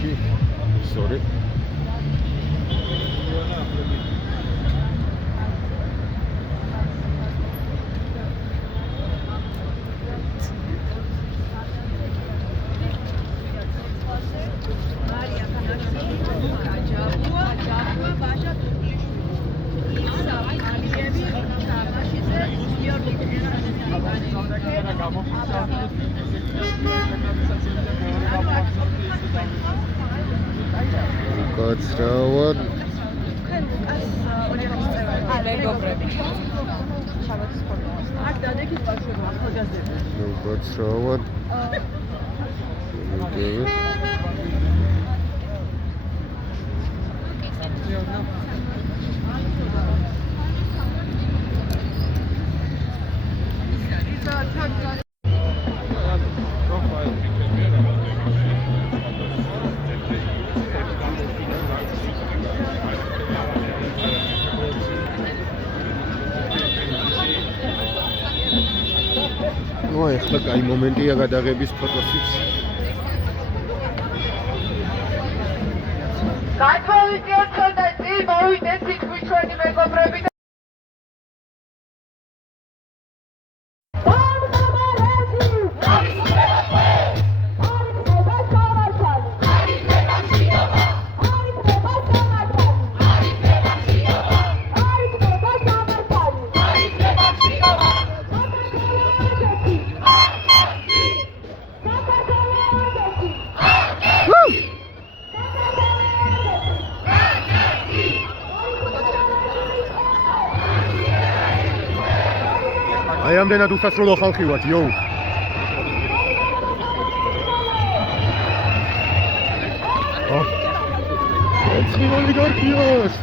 Ში. Sorry. Გაცრავად. გაცრავად. ეხლა კაი მომენტია გადაღების ფოტოსიც. გაჩვენეთ და წინ მოვიდეთ თქვი ჩვენი მეგობრები. აი ამდენად უსასრულო ხალხი ვართ, იო. ცხიმოლი გარკიოს.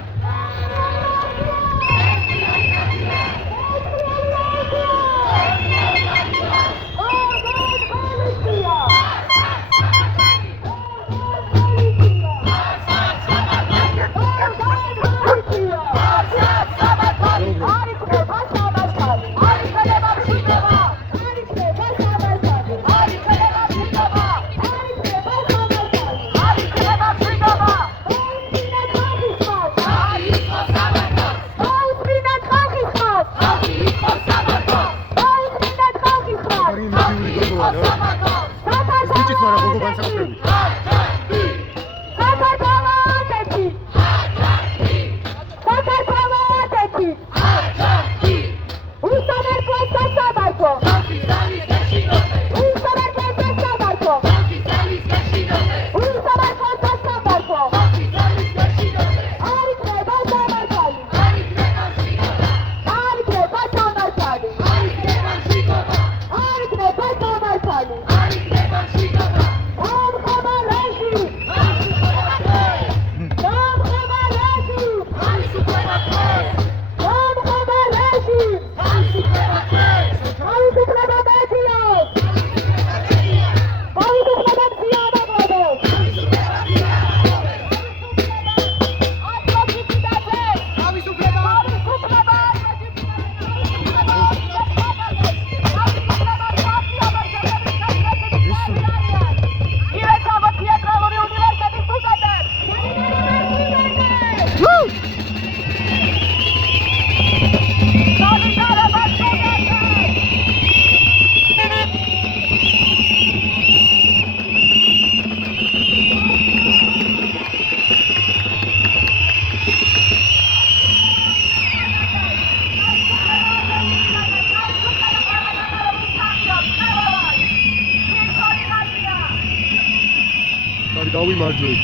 გავიმარჯვეთ.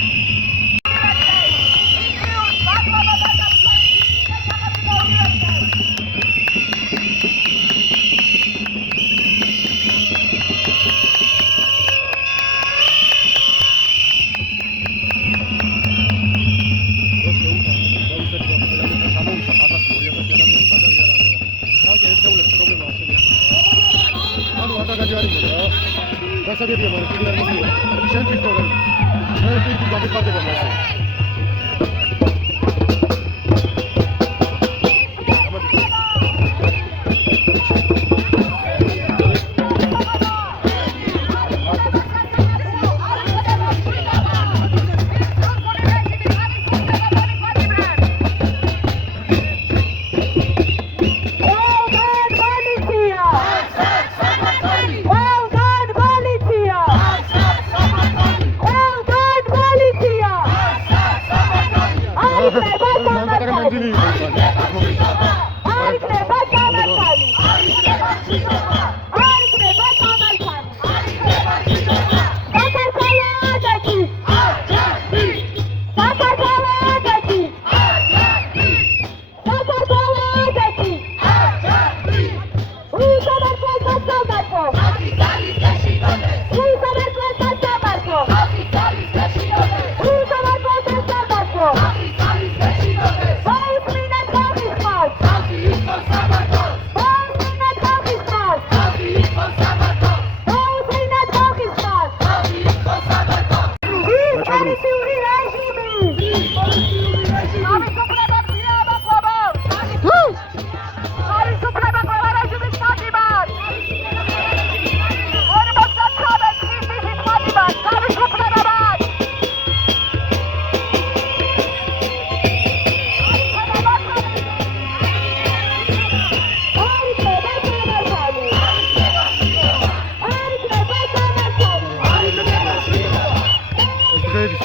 გასაგებია, მაგრამ კიდევ არ მოსულა. შენთვის პროგრამა. მე პირიქით გამიხარდება მასე.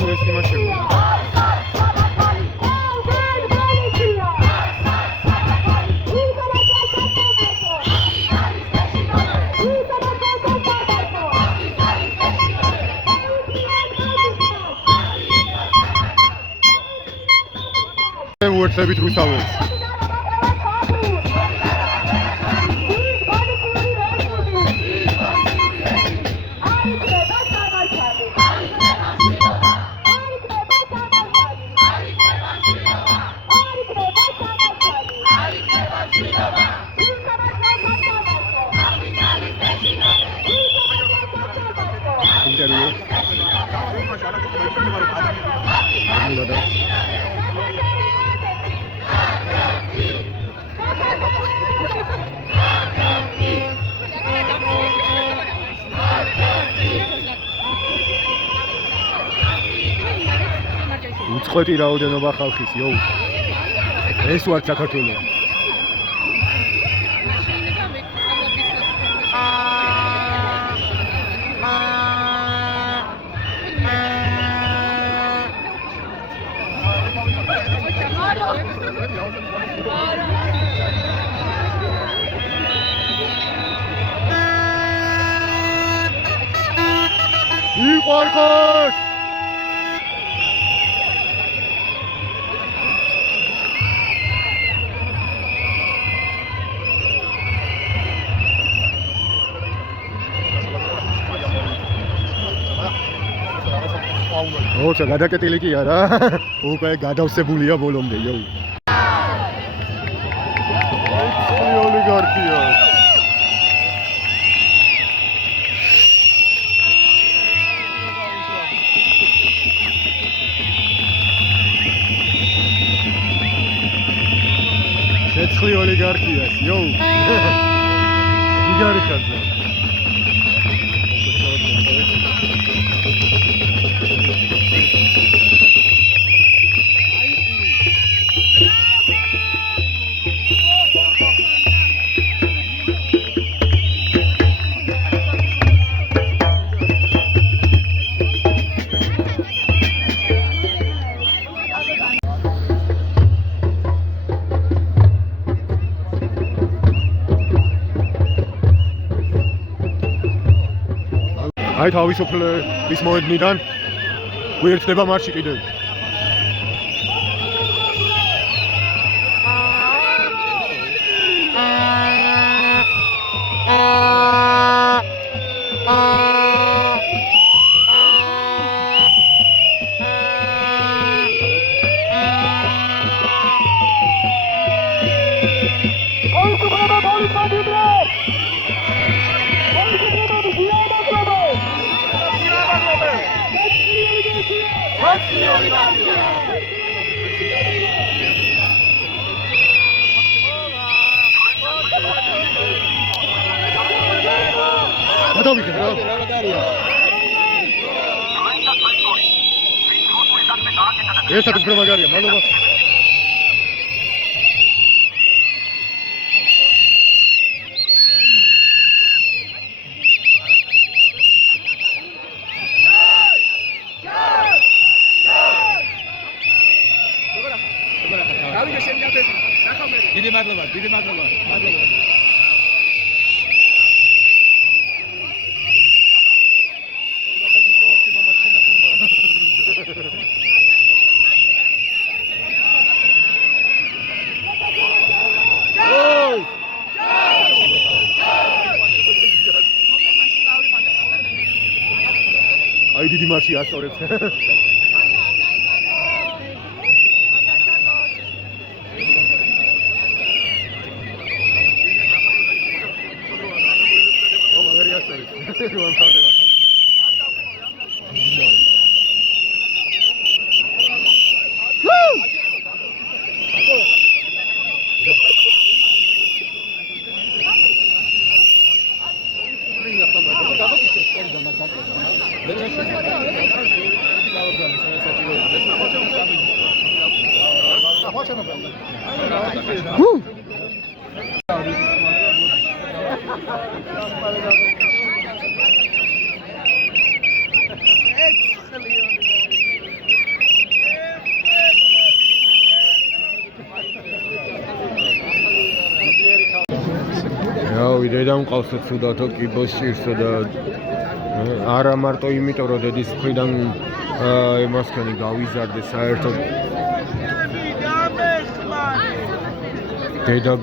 ეს იმაშება. უერთდებით რუსთაველს. უწყვეტი რაოდენობა ხალხის, იო. ეს ვარ საქართველო. იყვარხოთ! ოღონდ გადაკეტილი კი არა, უკვე გადავსებულია ბოლომდე, იო. ოლიგარქია. შეცვლი ოლიგარქიას, იო. ჯიგარი ხარდა. აი თავისუფლების მოედნიდან გვერდდება მარში კიდევ. ერთად უფრო მაგარია, მადლობა. დიდი მადლობა, დიდი მადლობა. მადლობა. აი დიდი მარში ასწორებს. მყავს ცუდათო კიბოს ჭირსა და არა მარტო იმიტომ რომ დედის მხრიდან ემასქანი გავიზარდე საერთოდ დედა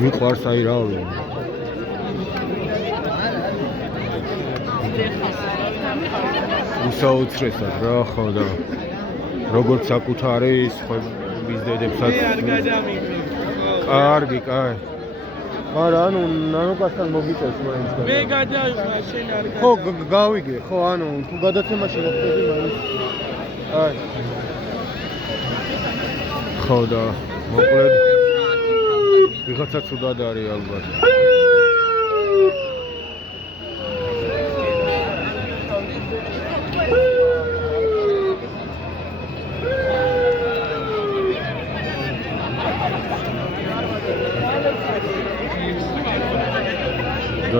მიყვარს აი რა უსაუცრესად რა ხო და როგორც საკუთარი სხვა მის დედებსაც კარგი არა ანუ ნანუკასთან მოგიწევს მაინც მე გადავიხარ შენ არ ხო გავიგე ხო ანუ თუ გადაცემაში მოხდები მაინც აი ხო და მოკლედ ვიღაცა ცუდად არის ალბათ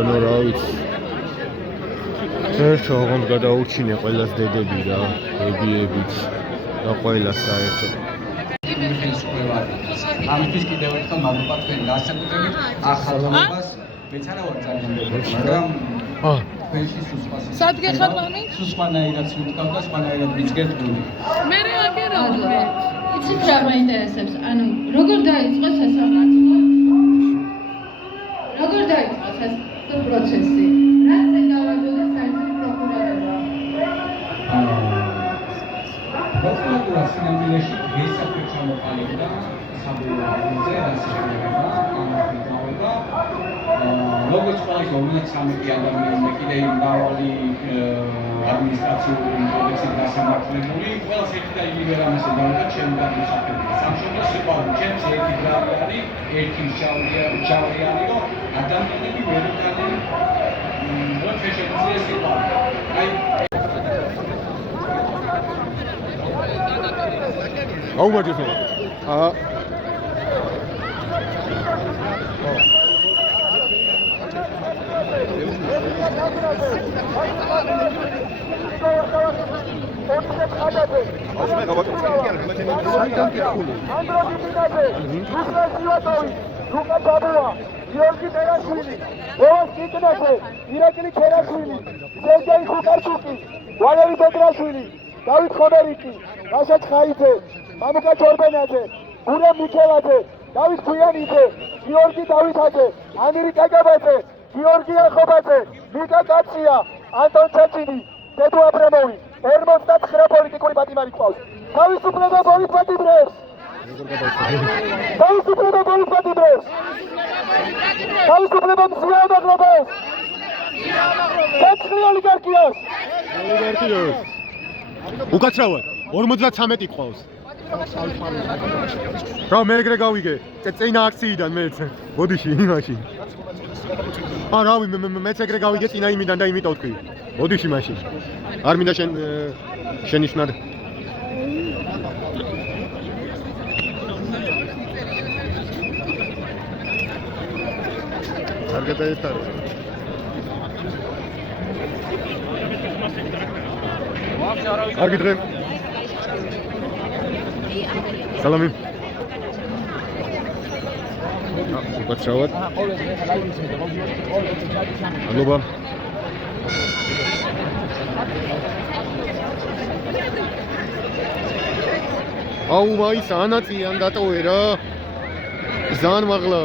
no რა ვიცი ერთ ოღონდ გადაურჩინე ყველას დედები რა ებიებიც და ყველა საერთოდ ამისთვის კიდევ ერთხელ მადლობა თქვენ განსაკუთრებით ახალობას მეც არა ვარ ძალიან მეგობრი მაგრამ თქვენში სად გეხარ მამი? სხვანაირად ვიტყავ და სხვანაირად ვიცგერთ გული მე რეაგერა იცით რა მაინტერესებს ანუ როგორ დაიწყო სასამართლო როგორ დაიწყო სასამართლო პროცესი რას ეკავებოდა საერთო პროკურორობა პროკურორობა სინამდვილეში დღესაფრით ჩამოყალიბდა საბოლოოზე დასაშვებება ამაფრინავება როგორც ყველა რომელიც 13 ადამიანზე კიდე მრავალი ადმინისტრაციული კოდექსით დასამართლებული ყველას ერთი და იგივე რამეზე დავიდა ჩემი გადმოსახედი სამშობლოს სიყვარული ჩემს ერთი გზავი არის ერთი მჟავი არის რომ ადამიანები ვერ იტანენ რომ შეშეძლია სიყვარული აი აუმაჯესო გიორგი ტერაშვილი, ლევან კიკნაძე, ირაკლი ქერაშვილი, სერგეი ხუკარჩუკი, ვალერი ბედრაშვილი, დავით ხომერიკი, რაშა ცხაიძე, მამუკა ჯორბენაძე, გურამ მიქელაძე, დავით ქუიანიძე, გიორგი დავითაძე, ანირი კაკაბაძე, გიორგი ახობაძე, მიკა კაცია, ანტონ ჩეჩინი, დედო აბრამოვი, 59 პოლიტიკური პატიმარი ყავს. თავისუფლება ბოლის პატიმრებს. თავისუფლება ბოლის პატიმრებს. თავისუფლება მზიან აღლობას. ცეცხლი ოლიგარქიას. უკაცრავად 53 ყავს რა მე ეგრე გავიგე წინა აქციიდან მეც ბოდიში იმაში რავი მეც ეგრე გავიგე წინა იმიდან და იმიტომ თქვი ბოდიში მაშინ არ მინდა შენიშნად კარგად ეს არის კარგი დღე სალამი უკაცრავად მადლობა აუ მაის ანაწიან დატოვე რა ზან მაღლა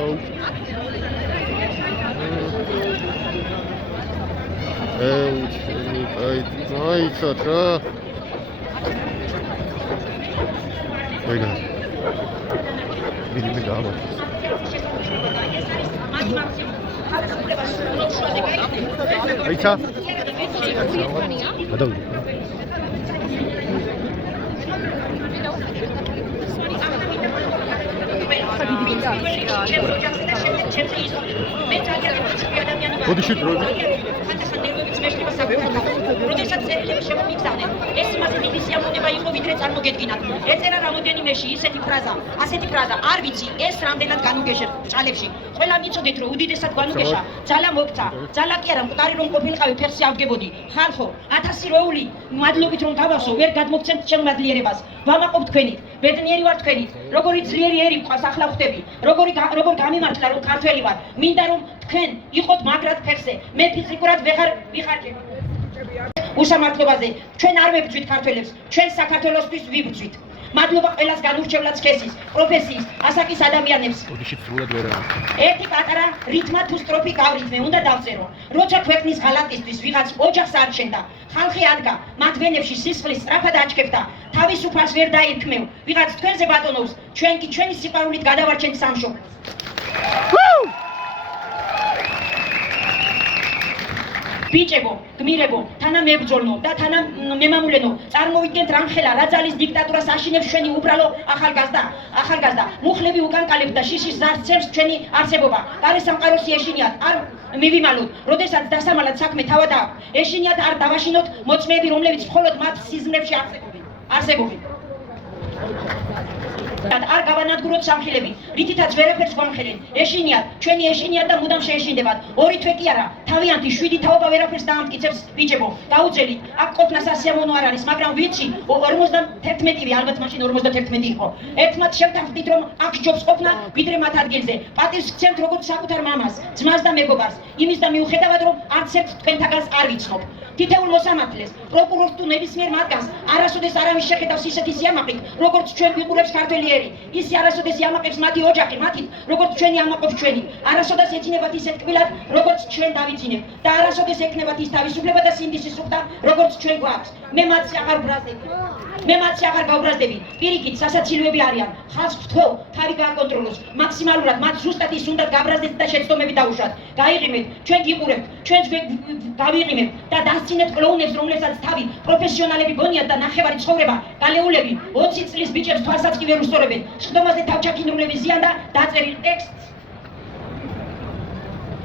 აი ცოტა ვეღა ვიდი გავა აიცა გადავიდე ბოდიში დრო როდესაც წერილები შემომიგზავნენ, ეს იმაზე დიდი სიამოვნება იყო, ვიდრე წარმოგედგინათ. ეწერა რამოდენიმეში ასეთი ფრაზა, არ ვიცი, ეს რამდენად განუგეშეთ ჭალებში. ყველა მიცოდეთ, რომ უდიდესად განუგეშა, ძალა მოგცა, ძალა კი არა, მყარი რომ ყოფილიყავი, ფერსი ავდგებოდი. ხალხო, 1000 როული მადლობით რომ გავასო, ვერ გადმოგცემთ ჩემ მადლიერებას. ვამაყობ თქვენით, ბედნიერი ვარ თქვენით, როგორი ძლიერი ერი მყავს ახლა ხვდები, როგორ გამიმართლა რომ ქართველი ვარ, მინდა რომ თქვენ იყოთ მაგრად ფეხზე, მე ფიზიკურად ვეღარ ვიხარჯებ. უსამართლობაზე, ჩვენ არ ვებრძვით ქართველებს, ჩვენ საქართველოსთვის ვიბრძვით. მადლობა ყველას განურჩევლად სქესის, პროფესიის, ასაკის ადამიანებს. ოდიში სრულად ვერაა. ერთი პატარა რითმა თუ სტროფი გავრითმე უნდა დავწერო. როცა ქვეყნის ღალატისთვის ვიღაც ოჯახს არჩენდა, ხალხი ადგა, მათ ვენებში სისხლის სწრაფად აჩქებდა, თავისუფალს ვერ დაირქმევ. ვიღაც თქვენზე ბატონობს, ჩვენ კი ჩვენი სიყვარულით გადავარჩენთ სამშობლოს. ბიჭებო, გმირებო, თანა მებრძოლნო და თანა მემამულენო, წარმოვიდგენთ რამხელა რა ძალის დიქტატურას აშინებს ჩვენი უბრალო ახალგაზრდა. მუხლები უკან კალებთ და შიშის ზარს ცემს ჩვენი არსებობა. გარე სამყაროსი ეშინიათ, არ მივიმალოთ, როდესაც დასამალად საქმე თავად აქვს. ეშინიათ არ დავაშინოთ მოწმეები, რომლებიც მხოლოდ მათ სიზმრებში არსებობენ. არ გავანადგუროთ სამხილები, რითითაც ვერაფერს გვამხელენ. ეშინიათ, ჩვენი ეშინიათ და მუდამ შეეშინდებათ. ორი თვე კი არა, თავიანთი 7 თაობა ვერაფერს დაამტკიცებს ბიჭებო. გაუძელით, აქ ყოფნა სასიამოვნო არ არის, მაგრამ ვიცი, 51-ვე, ალბათ მაშინ 51 იყო. ერთმანეთს შევთანხმდით, რომ აქ ჯობს ყოფნა, ვიდრე მათ ადგილზე. პატივს გცემთ როგორც საკუთარ მამას, ძმას და მეგობარს, იმის და მიუხედავად, რომ არც ერთ თქვენთაგანს არ ვიცნობ. თითოეულ მოსამართლეს, პროკურორს თუ ნებისმიერ მათგანს არასოდეს არავის შეხედავს ისეთი სიამაყით, როგორც ჩვენ ვიყურებს ქართველი ერი. ისი არასოდეს იამაყებს მათი ოჯახი, მათით, როგორც ჩვენი ამაყობს ჩვენი. არასოდეს ეძინებათ ისეთ კბილად, როგორც ჩვენ დავიძინებთ და არასოდეს ექნებათ ის თავისუფლება და სინდისის სუფთა, როგორც ჩვენ გვაქვს. მე მათს აღარ გავბრაზდები. პირიქით, სასაცილოები არიან. ხალხს ვთხოვ, თავი გააკონტროლოს. მაქსიმალურად მათ ზუსტად ის უნდათ გაბრაზდეთ და შეცდომები დაუშვათ. გაიღიმეთ, ჩვენ გიყურებთ, ჩვენც გავიღიმებთ და დასცინეთ კლოუნებს, რომლებსაც თავი პროფესიონალები გონიათ და ნახევარი ცხოვრება, გალეულები, 20 წლის ბიჭებს თვალსაც კი ვერ უსწორებენ. შხდომაზე თავჩაქინრულების ზიან და დაწერილ ტექსტს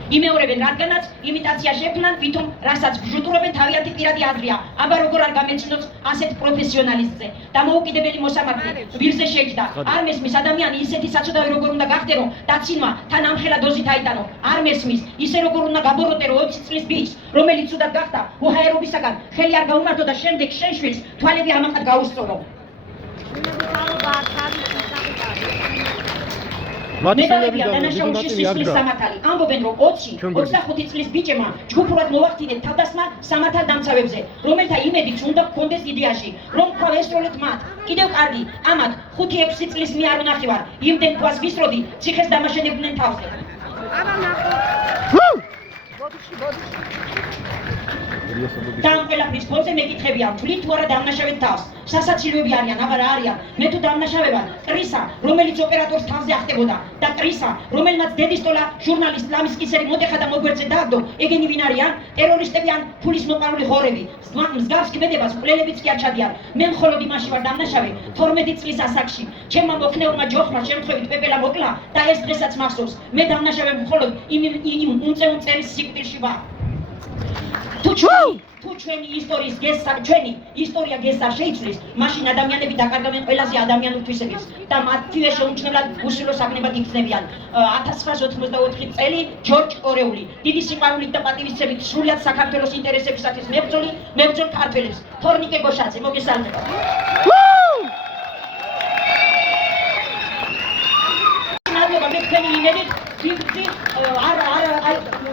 იმეორებენ, რადგანაც იმიტაცია შექმნან, ვითომ რასაც ბჟუტურობენ, თავიანთი პირადი აზრია. აბა როგორ არ გამეცნოთ ასეთ პროფესიონალისტზე. დამოუკიდებელი მოსამართლე, ვირზე შეჯდა. არ მესმის ადამიანი ისეთი საწოდავი როგორ უნდა გახდერო, დაცინვა თან ამხელა დოზით აიტანო. არ მესმის ისე როგორ უნდა გაბოროტერო 20 წლის ბიჭს, რომელიც უდად გახდა უჰაერობისაგან, ხელი არ გაუმართო და შემდეგ შენ შვილს თვალები ამაყად გაუსწორო. მეგობრებია, დანაშაულში სისხლის სამართალი. ამბობენ, რომ 20-25 წლის ბიჭებმა ჯგუფურად მოვახდინეთ თავდასხმა სამართალდამცავებზე, რომელთა იმედიც უნდა გქონდეს იდეაში, რომ თქვა ესწროლეთ მათ. კიდევ კარგი, ამათ 5-6 წლის მე არ ვნახევარ, იმდენ თვას ვისროდი, ციხეს დამაშენებდნენ თავზე. და ამ ყველაფრის ფონზე მეკითხებია, თვლით თუ არა დამნაშავედ თავს. სასაცილოები არიან, აბა რა არიან. მე თუ დამნაშავება, კრისა, რომელიც ოპერატორს თავზე ახტებოდა და კრისა, რომელმაც დედისტოლა ჟურნალისტ ლამისკისერი მოტეხა და მოგვერდზე დააგდო, ეგენი ვინ არიან? ტერორისტები ან ფულის მოყარული ღორები. მსგავს ქმედებას მკვლელებიც კი აჩადიან. მე მხოლოდ იმაში ვარ დამნაშავე 12 წლის ასაკში. ჩემმა მოქნეურმა ჯოხმა შემთხვევით პეპელა მოკლა და ეს დღესაც მახსოვს. მე დამნაშავე მხოლოდ იმ უმწევნ წერის სიკვდილში ვარ. თუ ჩვენი ისტორია გესა შეიცვლის, მაშინ ადამიანები დაკარგავენ ყველაზე ადამიანურ თვისებებს და მათივე შეუმჩნევლად უსულო საგნებად იქცნებიან. 1984 წელი ჯორჯ ორეული, დიდი სიყვარულით და პატივისცემით სრულად საქართველოს ინტერესებისათვის მებრძოლ ქართველებს. თორნიკე გოშაძე, მოგესალმება. მადლობა, მე თქვენი იმედით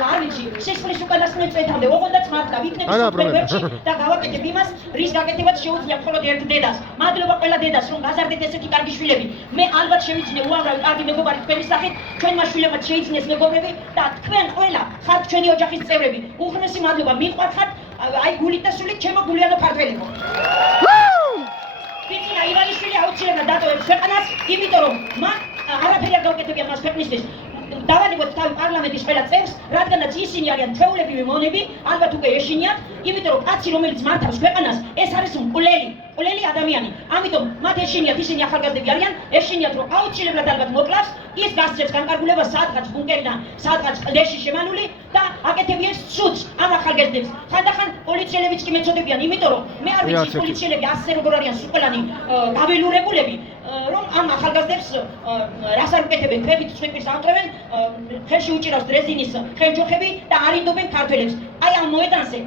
არ ვიცი, სისხლის უკანასკნელ წლეთამდე ოღონდაც მართლა ვიქნები სუპერვებში და გავაკეთებ იმას, რის გაკეთებაც შეუძლია მხოლოდ ერთ დედას. მადლობა ყველა დედას, რომ გაზარდეთ ესეთი კარგი შვილები. მე ალბათ შევიძინე უამრავი კარგი მეგობარი თქვენი სახით, ჩვენმა შვილებმა შეიძინეს მეგობრები და თქვენ ყველა ხართ ჩვენი ოჯახის წევრები. უღრმესი მადლობა, მიყვართ აი გულით და სულით ჩემო გულიანო ქართველებო. ბიჭინა ივანიშვილი აუცილებლად დატოვებს ქვეყანას, იმიტომ რომ მან არაფერი არ გავკეთებია მას ქვეყნისთვის. ვეუბნებოდ თავი პარლამენტის ყველა წევრს, რადგანაც ისინი არიან ჩვეულებრივი მონები, ალბათ უკვე ეშინიათ, იმიტომ რომ კაცი რომელიც მართავს ქვეყანას, ეს არის მკვლელი ადამიანი. ამიტომ მათ ეშინიათ, ისინი ახალგაზრდები არიან, ეშინიათ რომ აუცილებლად ალბათ მოკლავს, ის გასცემს განკარგულებას სადღაც ბუნკერიდან, სადღაც კლდეში შემანული და აკეთებიეს სუდს ამ ახალგაზრდებს. ხანდახან პოლიციელებიც კი მეწოდებიან, იმიტომ რომ მე არ ვიცი ის პოლიციელები ასე როგორ არიან სუყელანი გაველურებულები, რომ ამ ახალგაზრდებს რას არ უკეთებენ, ქვებით ცხვირს ამტევენ, ხელში უჭირავს დრეზინის ხელჯოხები და არინდობენ ქართველებს. აი ამ მოედანზე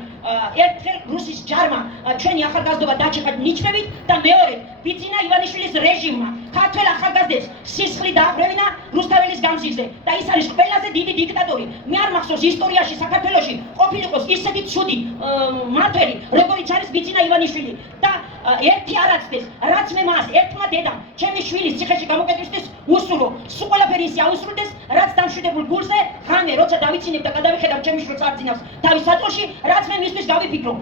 ერთხელ რუსის ჯარმა ჩვენი ახალგაზრდობა დაჭერა ნიჩბებით და მეორე ბიძინა ივანიშვილის რეჟიმმა ქართველ ახალგაზრდებს სისხლი დააყრევინა რუსთაველის გამზირზე და ის არის ყველაზე დიდი დიქტატორი. მე არ მახსოვს ისტორიაში საქართველოში ყოფილიყოს ისეთი ცუდი მმართველი, როგორიც არის ბიძინა ივანიშვილი და ერთი არაცდეს, რაც მე მას ერთმა დედამ ჩემი შვილის ციხეში გამოკეთებისთვის უსურვო. სულ ყველაფერი ისე აუსრულდეს, რაც დამშვიდებულ გულზე ღამე როცა დავიცინებ და გადავიხედავ ჩემი შვილს არწინავს თავის საწყოში, რაც მე მისთვის გავიფიქრო.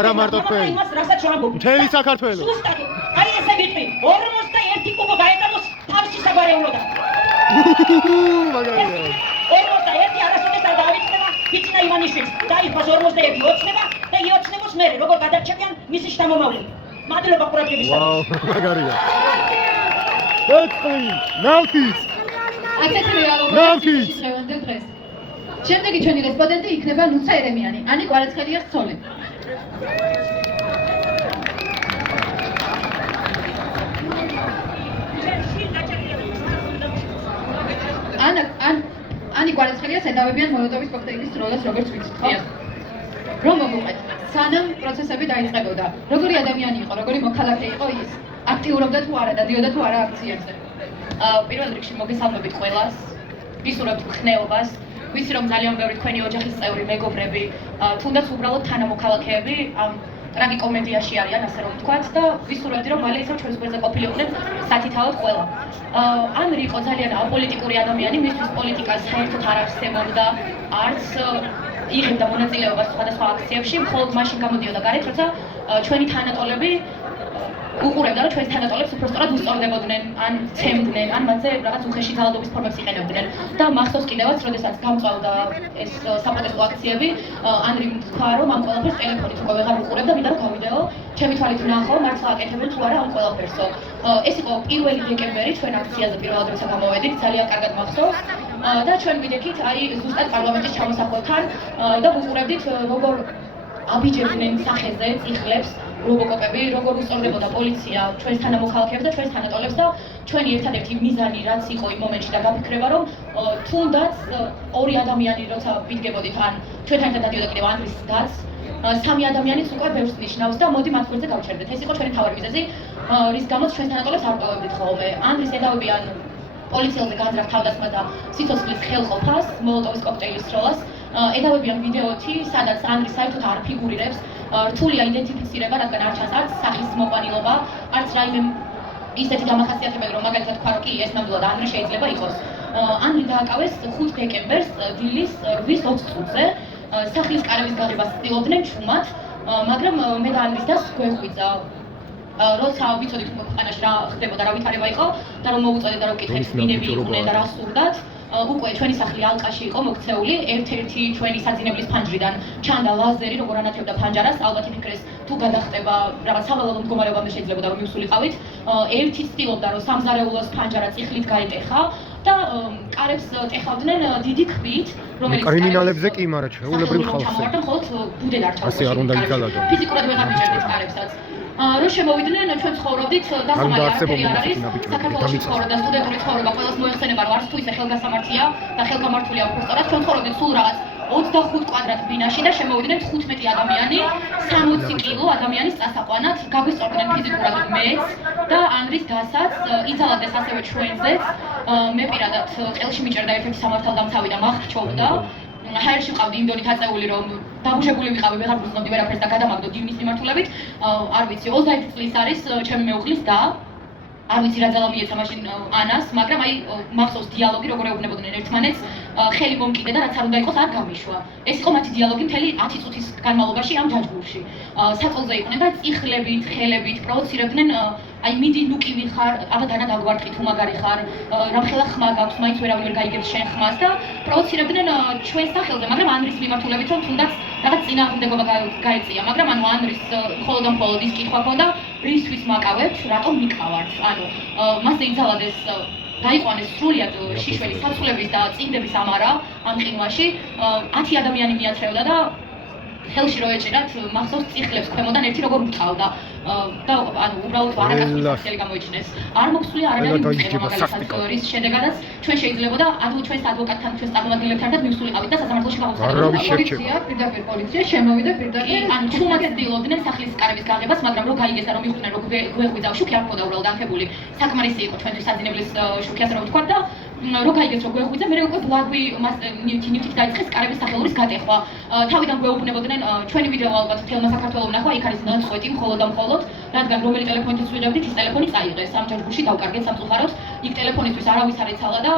არა მარტო თქვენ. იმას რასაც ვამბობ. მთელი საქართველო. ზუსტად. აი ესე ვიტყვი, 41 კუბო გაეტანოს თავისი საგვარეულოდან. მაგარია. 41 არასოდეს არ დავიწყდება ბიძინა ივანიშვილს. დაიფას 41 ოცნება და იოცნებოს მერე, როგორ გადარჩებიან მისი შთამომავლები. მადლობა ყურადღებისთვის. ვაუ, მაგარია. ეთხი, ნავთის. ასეთი ნავთის. რეალობაა დღევანდელ დღეს. შემდეგი ჩვენი რესპონდენტი იქნება ნუცა ერემიანი, ანი კვარაცხელიას ცოლი. ანი კვარაცხელიას ედავებიან მოლოტოვის კოქტეილის როლას, როგორც ვიცით, ხო? რომ მოგუყეთ, სანამ პროცესები დაიწყებოდა, როგორი ადამიანი იყო, როგორი მოქალაქე იყო ის? აქტიურობდა თუ არა, დადიოდა თუ არა აქციებზე? პირველ რიგში მოგესალმებით ყველას, ვისურვებთ მხნეობას, ვიცი რომ ძალიან ბევრი თქვენი ოჯახის წევრი, მეგობრები, თუნდაც უბრალოდ თანამოქალაქეები ამ ტრაგიკომედიაში არიან, ასე რომ ვთქვათ და ვისურვებდი რომ მალე ისევ ჩვენს გვერდზე ყოფილიყვნენ სათითაოდ ყველა. ამრი იყო ძალიან აპოლიტიკური ადამიანი, მისთვის პოლიტიკა საერთოდ არ არსებობდა, არც იღებდა მონაწილეობას სხვადასხვა აქციებში, მხოლოდ მაშინ გამოდიოდა გარეთ, როცა ჩვენი თანატოლები უყურებდა რომ ჩვენს თანატოლებს უბრალოდ უსწორდებოდნენ, ან ცემდნენ, ან მათზე რაღაც უხეში ძალადობის ფორმებს იყენებდნენ. და მახსოვს კიდევაც, როდესაც გამწვავდა ეს საპროტესტო აქციები, ანრი თქვა რომ ამ ყველაფერს ტელეფონით უკვე ვეღარ უყურებდა, ვიდრე გავიდეო, ჩემი თვალით ვნახო, მართლა აკეთებენ თუ არა ამ ყველაფერსო. ეს იყო 1 დეკემბერი ჩვენ აქციაზე პირველად როცა გამოვედით, ძალიან კარგად მახსოვს. და ჩვენ ვიდექით აი ზუსტად პარლამენტის ჩამოსახვევთან და ვუყურებდით როგორ აბიჯებდნენ სახეზე წიხლებს რობოკოპები, როგორ უსწორდებოდა პოლიცია ჩვენს თანამოქალაქეებს და ჩვენს თანატოლებს და ჩვენი ერთადერთი მიზანი რაც იყო იმ მომენტში და გაფიქრება რომ თუნდაც ორი ადამიანი როცა ვიდგებოდით ან ჩვენთან ერთად დადიოდა კიდევ ანდრის დაც სამი ადამიანიც უკვე ბევრს ნიშნავს და მოდი მათ გვერდზე გავჩერდეთ. ეს იყო ჩვენი მთავარი მიზეზი, რის გამოც ჩვენს თანატოლებს არ ვტოვებდით ხოლმე. ანდრის ედავებიან პოლიციელზე განზრახ თავდასხმა და სიცოცხლის ხელყოფას, მოლოტოვის კოქტეილის როლას, ედავებიან ვიდეოთი, სადაც ანდრი საერთოდ არ ფიგურირებს, რთულია იდენტიფიცირება, რადგან არ ჩანს არც სახის მოყვანილობა, არც რაიმე ისეთი დამახასიათებელი, რომ მაგალითად თქვა, რომ კი ეს ნამდვილად ანდრი შეიძლება იყოს. ანდრი დააკავეს 5 დეკემბერს დილის 8:20 წუთზე, სახლის კარების გაღებას ცდილობდნენ ჩუმად, მაგრამ მე და ანდრის დას გვეღვიძა. როცა ვიცოდით ქვეყანაში რა ხდებოდა, რა ვითარება იყო და რომ მოვუწოდეთ და რომ ვკითხეთ ვინები იყვნენ და რა სურდათ, უკვე ჩვენი სახლი ალყაში იყო მოქცეული, ერთ-ერთი ჩვენი საძინებლის ფანჯრიდან ჩანდა ლაზერი, როგორ ანათებდა ფანჯარას, ალბათ იფიქრეს თუ გადახტება რაღაც სავალალო მდგომარეობამდე შეიძლება რომ მივსულიყავით. ერთი ცდილობდა რომ სამზარეულოს ფანჯარა წიხლით გაეტეხა და კარებს ტეხავდნენ დიდი ქვით, რომელიც კრიმინალებზე კი, მაგრამ ჩვეულებრივ ხალხზე. მხოლოდ ბუდენ არ ჩავწერდნენ. ასე არ უნდა იცალადო. ფიზიკურად ვეღარ მიჭერდით კარებსაც. რომ შემოვიდნენ, ჩვენ ცხოვრობდით დასამალი არაფერი არ არის. საქართველოში ცხოვრობ და სტუდენტური ცხოვრება ყველას მოეხსენება, რომ არც თუ ისე ხელგასამართია და ხელგამართულია უბრალოდ. ჩვენ ცხოვრობდით სულ რაღაც 25 კვადრატ ბინაში და შემოვიდნენ 15 ადამიანი, 60 კილო ადამიანის წასაყვანად, გაგვისწორდნენ ფიზიკურად მეც და ანდრის დასაც, იცალადეს ასევე ჩვენზეც. მე პირადად ყელში მიჭერდა ერთ-ერთი სამართალდამცავი და მახრჩობდა. ჰაერში ვყავდი იმ დონით აწეული, რომ დაბუჟებული ვიყავი, ვეღარ ვუძღობდი ვერაფერს და გადამაგდო დივნის მიმართულებით. არ ვიცი, 21 წლის არის ჩემი მეუღლის და არ ვიცი რა ძალა მიეცა მაშინ ანას, მაგრამ აი მახსოვს დიალოგი, როგორ ეუბნებოდნენ ერთმანეთს. ხელი მომკიდე და რაც არ უნდა იყოს არ გამიშვა. ეს იყო მათი დიალოგი მთელი 10 წუთის განმავლობაში ამ ჯაჯგურში. საწყობზე იყვნენ და წიხლებით, ხელებით პროვოცირებდნენ აი მიდი ნუ კი ვიხარ, აბა დანა დაგვარტყი თუ მაგარი ხარ, რამხელა ხმა გაქვს, მაინც ვერავინ ვერ გაიგებს შენ ხმას და პროვოცირებდნენ ჩვენ სახელზე, მაგრამ ანრის მიმართულებით რომ თუნდაც რაღაც წინააღმდეგობა გაეწია, მაგრამ ანუ ანრის მხოლოდ და მხოლოდ ის კითხვა ქონდა, რისთვის მაკავებთ, რატომ მიკავართ? ანუ მასზე იცალადეს დაიყვანეს სრულიად შიშველი საცულების და წინდების ამარა ამ ყინვაში, 10 ადამიანი მიაცრევდა და ხელში რო ეჭერათ მახსოვს წიხლებს ქვემოდან ერთი როგორ უწყავდა და ანუ უბრალოდ არაკაცის სახელი გამოიჩინეს. არ მოგვსულია არანაირი მიღება მაგალითად რის შედეგადაც ჩვენ შეიძლებოდა ჩვენს ადვოკატთან ჩვენს წარმომადგენლებთან ერთად მივსულიყავით და სასამართლოში გავუწყდებოდით. პოლიცია, პირდაპირ პოლიცია შემოვიდა პირდაპირ ანუ თუმაც ცდილობდნენ სახლის კარების გაღებას, მაგრამ რო გაიგეს და რომ მიხვდნენ რომ გვეღვიძავ შუქი არ ქონდა უბრალოდ ანთებული. საკმარისი იყო ჩვენთვის საძინებლის შუქი ასე რომ ვთქვა და რო გაიგეს რომ გვეღვიძა, მე უკვე ბლაგვი მას ნივთით დაიწყეს კარების სახელურის გატეხვა. თავიდან გვეუბნებოდნენ ჩვენი ვიდეო ალბათ თელმა საქართველოს ნახვა, იქ არის ნაცვეთი მხოლოდ და მხოლოდ, რადგან რომელი ტელეფონით ვიღებდით, ის ტელეფონი წაიღეს. ამ ჯაჯგურში დავკარგეთ სამწუხაროდ. იქ ტელეფონისთვის არავის არ ეცალა და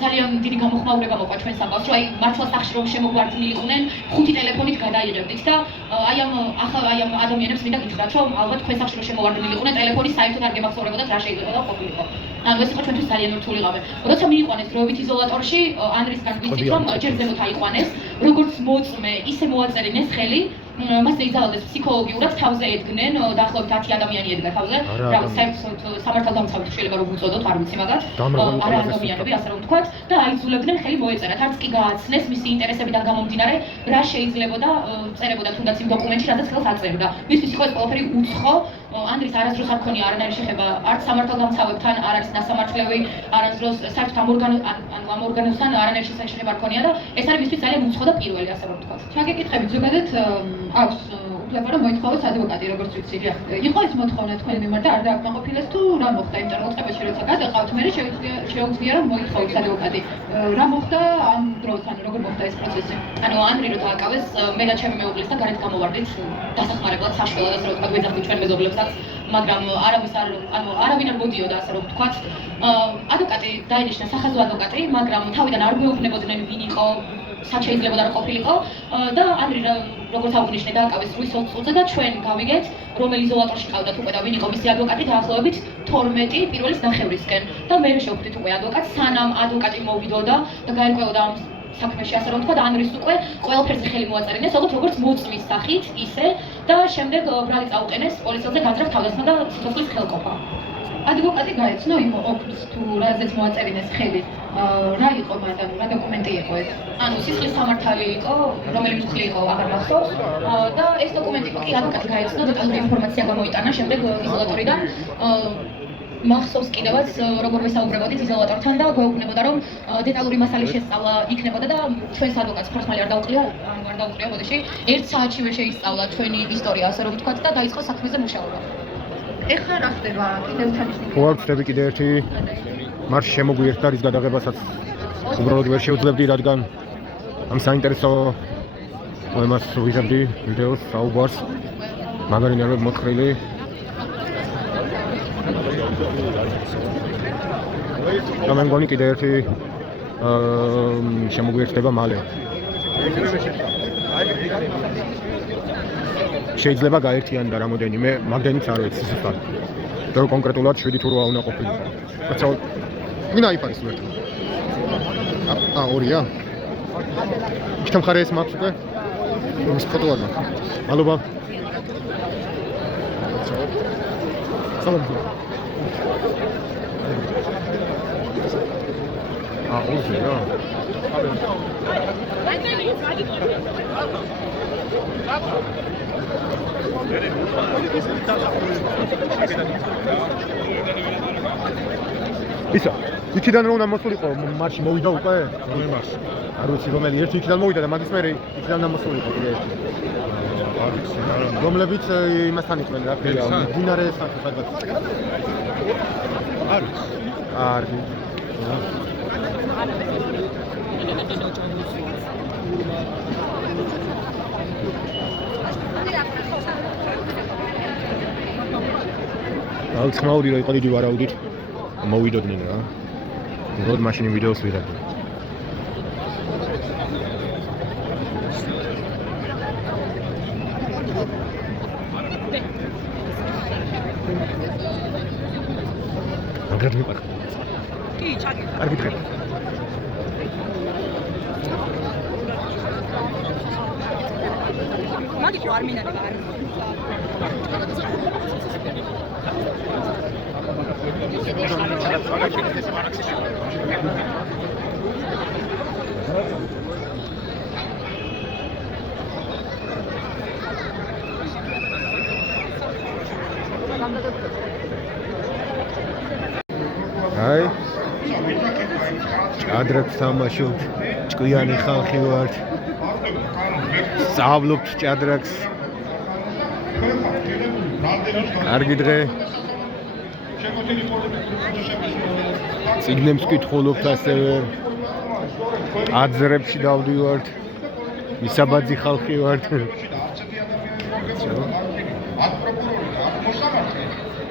ძალიან დიდი გამოხმაურება მოყვა ჩვენ სამბავს, რომ აი მართლა სახში რომ შემოგვარდნილიყვნენ, 5 ტელეფონით გადაიღებდით და აი ამ ადამიანებს მინდა გითხრათ, რომ ალბათ თქვენ სახში რომ შემოვარდნილიყვნენ, ტელეფონი საერთოდ არ გემახსოვრებოდათ რა შეიძლება და ყოფილიყო. ანუ ეს იყო ჩვენთვის ძალიან რთული ღამე. როცა მიიყვანეს დროებით იზოლატორში, ანრისგან ვიცით რომ ჯერ ზემოთ აიყვანეს, როგორც მოწმე, ისე მოაწერინეს ხელი. მასზე იზალადეს ფსიქოლოგიურად თავზე ედგნენ, დაახლოებით 10 ადამიანი ედგა თავზე. რა სამართალდამცავი შეიძლება რომ უწოდოთ, არ ვიცი მაგათ. არა ადამიანები, ასე რომ ვთქვათ, და აიძულებდნენ ხელი მოეწერათ. არც კი გააცნეს მისი ინტერესებიდან გამომდინარე, რა შეიძლებოდა წერებოდა თუნდაც იმ დოკუმენტში, რაც ხელს აწევდა. მისთვის იყო ეს ყველაფერი უცხო. ანდრის არასდროს არ ქონია არანაირი შეხება არც სამართალდამცავებთან, არ არის ნასამართლები, არასდროს საერთოდ ამ ორგანოსთან არანაირი შეხება არ ქონია და ეს არის მისთვის ძალიან უცხო და პირველი, ასე რომ ვთქვათ. ჩაგეკითხებით ზოგადად აქვს უფლება რომ მოითხოვოს ადვოკატი, როგორც ვიცი. იყო ეს მოთხოვნა თქვენი მიმართ და არ დააკმაყოფილეს თუ რა მოხდა იმ წარმოწყებაში, როცა გადაყავთ, მე შეუძლია რომ მოითხოვოს ადვოკატი. რა მოხდა ამ დროს, ანუ როგორ მოხდა ეს პროცესი? ანუ ანდრი რო დააკავეს, მე და ჩემი მეუღლის და გარეთ გამოვარდით დასახმარებლად საშველად, ასე რომ ვთქვათ, გვეძახდით ჩვენ მეზობლებსაც, მაგრამ არავინ არ მოდიოდა, ასე რომ ვთქვათ. ადვოკატი დაინიშნა, სახაზო ადვოკატი, მაგრამ თავიდან არ გვეუბნებოდნენ ვინ იყო, სად შეიძლებოდა რომ ყოფილიყო და ანდრი როგორც აღნიშნე დააკავეს 8 წუთზე და ჩვენ გავიგეთ რომელი იზოლატორში ყავდათ უკვე და ვინ იყო მისი ადვოკატი დაახლოებით 12 პირველის ნახევრისკენ და მე შევხვდით უკვე ადვოკატს სანამ ადვოკატი მოვიდოდა და გაერკვეოდა ამ საქმეში ასე რომ ვთქვა და ანდრის უკვე ყველაფერზე ხელი მოაწერინეს როგორც მოწმის სახით ისე და შემდეგ ბრალი წაუყენეს პოლიციელზე გაძრახ თავდასხმა და სიცოცხლის ხელყოფა. ადვოკატი გაეცნო იმ ოფისს თუ რაზეც მოაწერინეს ხელი. რა იყო მან, ანუ რა დოკუმენტი იყო ეს? ანუ სისხლის სამართალი იყო, რომელიც მხოლოდ იყო აღარ მახსოვს და ეს დოკუმენტი იყო კი ადვოკატი გაეცნო, დეტალური ინფორმაცია გამოიტანა შემდეგ იზოლატორიდან. მახსოვს კიდევაც როგორ ვესაუბრებოდით იზოლატორთან და გვეუბნებოდა რომ დეტალური მასალის შესწავლა იქნებოდა და ჩვენს ადვოკატს ხმალი არ დაუყია, არ დაუყია ბოდიში. 1 საათშივე შეისწავლა ჩვენი ისტორია, ასე რომ ვთქვათ და დაიწყო საქმეზე მუშაობა. ეხლა რა ხდება? კიდევ ჩანიშნული. ხო, ვწდები კიდე ერთი მარში შემოგვიერთდა რის გადაღებასაც უბრალოდ ვერ შევძლებდი, რადგან ამ საინტერესო თემას ვიღებდი ვიდეოს საუბარს მაგარი ნერვები მოთხრილი. და მე მგონი კიდე ერთი შემოგვიერთდება მალე. შეიძლება გაერთიან და რამოდენიმე, მაგდენიც არ ვიცი სულ. და კონკრეტულად 7 თუ 8 უნდა ყოფილიყო. რაცა ვინ აიფარის ვერთ? ორია. იქთან ხარ ეს მაქვს უკვე? ის ფოტო არ მაქვს. მადლობა. სალამი. ორია. ისა, იქიდან რომ უნდა მოსულიყო მარში მოვიდა უკვე? რომელი მარში? არ ვიცი რომელი, ერთი იქიდან მოვიდა და მაგის მერე იქიდან უნდა მოსულიყო კიდე ერთი. არ ვიცი, რომლებიც იმასთან იყვნენ რა ქვია, მდინარე სადღაც. არ ვიცი. არ ვიცი. ალ ხმაური რა იყო დიდი ვარაუდით მოვიდოდნენ რა. უბრალოდ მაშინ ვიდეოს ვიღებდი. მაგათ მიყარხ. კი, ჩაგე. კარგი დღე. მაგით არ მინდა არ აი ჭადრაკს თამაშობთ, ჭკვიანი ხალხი ვართ. სწავლობთ ჭადრაკს. კარგი დღე. წიგნებს ვკითხულობთ ასევე. აზრებში დავდივართ. მისაბაძი ხალხი ვართ.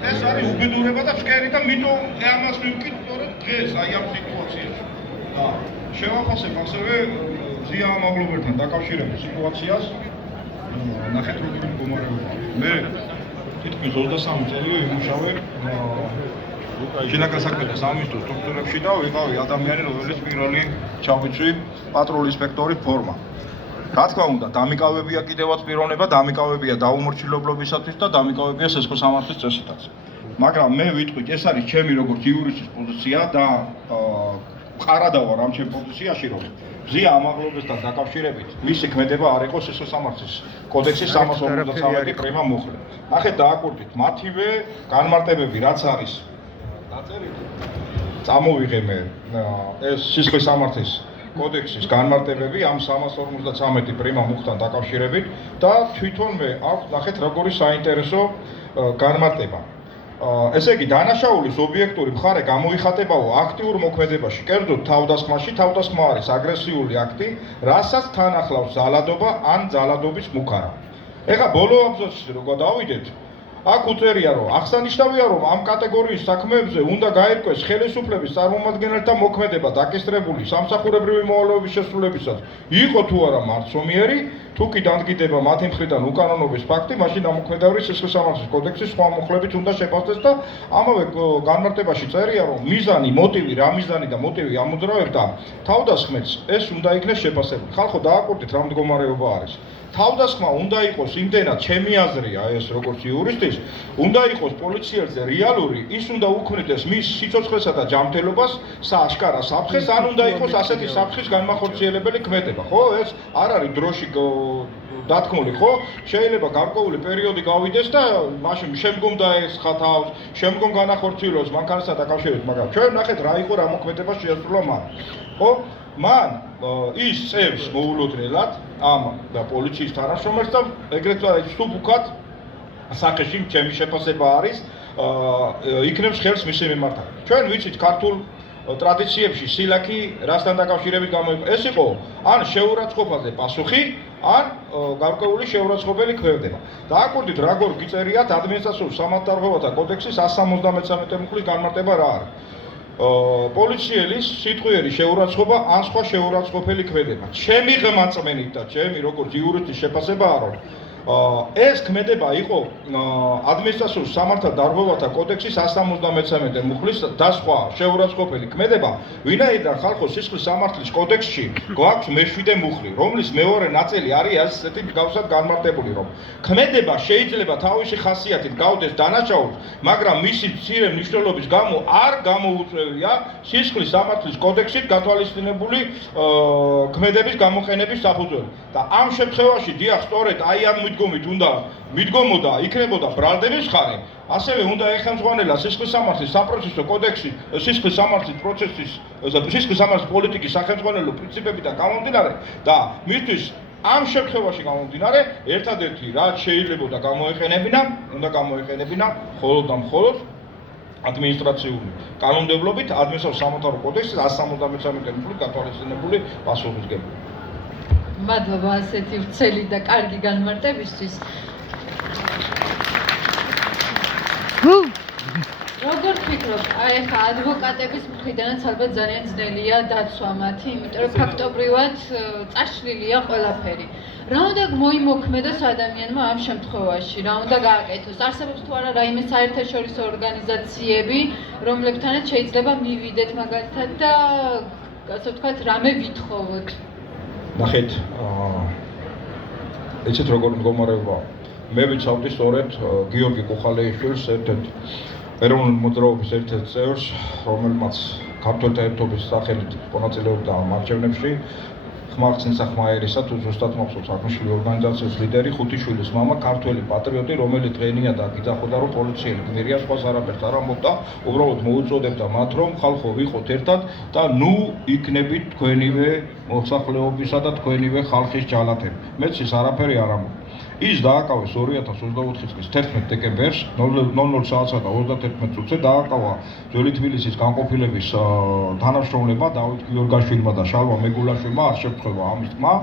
ეს არის უბედურება და ფსკერი და მიტომ ამას მივკითხოთ დღეს აი ამ სიტუაციაში. და შევაფასებ ასევე ზია ამაღლობელთან დაკავშირებულ სიტუაციას. ნახეთ როგორი მდგომარეობა. მე თითქმის 23 წელი ვიმუშავე შინაგან საქმეთა სამინისტროს სტრუქტურებში და ვიყავი ადამიანი, რომელიც პირველი ჩავიცვი პატრულ ინსპექტორის ფორმა. რა თქმა უნდა, დამიკავებია კიდევაც პიროვნება, დამიკავებია დაუმორჩილებლობისათვის და დამიკავებია სესხო სამართლის წესითაც. მაგრამ მე ვიტყვით, ეს არის ჩემი როგორც იურისტის პოზიცია და ყარავდა ამ ჩემ პოზიციაში, რომ ზია ამაღლობელთან დაკავშირებით მისი ქმედება არ იყო სესხო სამართლის კოდექსის 353 პრიმა მოხლე. ნახეთ დააკვირდით, მათივე განმარტებები რაც არის დაწერილი. წამოვიღე მე ეს სესხო სამართლის კოდექსის განმარტებები ამ 353 პრიმა მუხთან დაკავშირებით და თვითონვე აქვს ნახეთ როგორი საინტერესო განმარტება. ესე იგი დანაშაულის ობიექტური მხარე გამოიხატებაო აქტიურ მოქმედებაში, კერძოდ თავდასხმაში, თავდასხმა არის აგრესიული აქტი, რასაც თან ახლავს ზალადობა ან ზალადობის მუქარა. ეხლა ბოლო აბზაცში რო გადავიდეთ, აქ უწერია რომ აღსანიშნავია რომ ამ კატეგორიის საქმეებზე უნდა გაირკვეს ხელისუფლების წარმომადგენელთა მოქმედება დაკისრებული სამსახურებრივი მოვალეობის შესრულებისას იყო თუ არა მარცომიერი, თუ კი დადგიდება მათი მხრიდან უკანონობის ფაქტი, მაშინ ამოქმედავრის სესხო სამართლის კოდექსის სხვა მუხლებით უნდა შეფასდეს და ამავე განმარტებაში წერია რომ მიზანი, მოტივი, რა მიზანი და მოტივი ამოძრავებდა თავდასხმებს ეს უნდა იქნეს შეფასებული. ხალხო დააკვირდით რა მდგომარეობა არის. თავდასხმა უნდა იყოს იმდენად ჩემი აზრია ეს როგორც იურისტის, უნდა იყოს პოლიციელზე რეალური, ის უნდა უქმნიდეს მის სიცოცხლესა და ჯანმრთელობას სააშკარა საფრთხეს, ან უნდა იყოს ასეთი საფრთხის განმახორციელებელი ქმედება. ხო, ეს არ არის დროში დათქმული, ხო? შეიძლება გარკვეული პერიოდი გავიდეს და მაშინ შემდგომ დაესხა თავს, შემდგომ განახორციელოს მანქანასთან დაკავშირებით, მაგრამ ჩვენ ნახეთ რა იყო რა მოქმედება შეასრულა მან. ხო? მან ის წევს მოულოდნელად ამ პოლიციის თანამშრომელს და ეგრეთვე სუბუქად სახეში ჩემი შეფასება არის იქნებს ხელს მისი მიმართავად. ჩვენ ვიცით ქართულ ტრადიციებში სილაკი რასთან დაკავშირებით გამოიყო. ეს იყო ან შეურაცხყოფაზე პასუხი, ან გარკვეული შეურაცხყოფელი ქმედება. დააკვირდით როგორ გიწერიათ ადმინისტრაციულ სამართალდარღვევათა კოდექსის 173 მუხლის განმარტება რა არის. პოლიციელის სიტყვიერი შეურაცხყოფა ან სხვა შეურაცხყოფელი ქმედება. ჩემი ღმაწმენით და ჩემი როგორც იურისტის შეფასებაა, რომ ეს ქმედება იყო ადმინისტრაციულ სამართალდარღვევათა კოდექსის 173 მუხლის და სხვა შეურაცხყოფელი ქმედება, ვინაიდან ხალხო სისხლის სამართლის კოდექსში გვაქვს მე-7 მუხლი, რომლის მეორე ნაწილი არის ასეთი მსგავსად განმარტებული, რომ ქმედება შეიძლება თავისი ხასიათით გავდეს დანაშაულს, მაგრამ მისი მცირე მნიშვნელობის გამო არ გამოუწვევია სისხლის სამართლის კოდექსით გათვალისწინებული ქმედების გამოყენების საფუძველი. და ამ შემთხვევაში დიახ, სწორედ აი ამ მიდგომოდა, იქნებოდა ბრალდების ხარე, ასევე უნდა ეხელმძღვანელა სისხლის სამართლის საპროცესო კოდექსი, სისხლის სამართლის პროცესის, სისხლის სამართლის პოლიტიკის სახელმძღვანელო პრინციპებიდან გამომდინარე და მისთვის ამ შემთხვევაში გამომდინარე, ერთადერთი რაც შეიძლებოდა უნდა გამოეყენებინა მხოლოდ და მხოლოდ ადმინისტრაციული კანონმდებლობით ადმინისტრაციულ სამართალო კოდექსის 173 მუხლით გათვალისწინებული პასუხისგებლობა. მადლობა ასეთი ვრცელი და კარგი განმარტებისთვის. როგორ ფიქრობ, აი ახლა ადვოკატების მხრიდანაც ალბათ ძალიან ძნელია დაცვა მათი, იმიტომ რომ ფაქტობრივად წაშლილია ყველაფერი. რა უნდა მოიმოქმედოს ადამიანმა ამ შემთხვევაში? რა უნდა გააკეთოს? არსებობს თუ არა რაიმე საერთაშორისო ორგანიზაციები, რომლებთანაც შეიძლება მივიდეთ მაგალითად და ასე ვთქვათ, რამე ვითხოვოთ? ნახეთ, ეცეთ როგორ მდგომარეობაა. მე ვიცავდი სწორედ გიორგი კუხალეიშვილს, ერთ-ერთ ეროვნული მოძრაობის ერთ-ერთ წევრს, რომელმაც ქართველთა ერთობის სახელით მონაწილეობდა არჩევნებში. ხმახცნისა ხმაერისა თუ ზუსტად მახსოვს აღნიშნული ორგანიზაციის ლიდერი ხუთიშვილის მამა, ქართველი პატრიოტი, რომელიც დღენია და გიძახოდა, რომ პოლიციელი გმირია, სხვას არაფერს არ ამბობდა, უბრალოდ მოუწოდებდა მათ, რომ ხალხო ვიყოთ ერთად და ნუ იქნებით თქვენივე მოსახლეობისა და თქვენივე ხალხის ჯალათები. მეც ის არაფერი არ ამბობ. ის დააკავეს 2024 წლის 11 დეკემბერს 00 საათსა და 31 წუთზე დააკავა ძველი თბილისის განყოფილების თანამშრომლებმა დავით გიორგაშვილმა და შალვა მეგულაშვილმა, არ შეგვხვევა ამის თქმა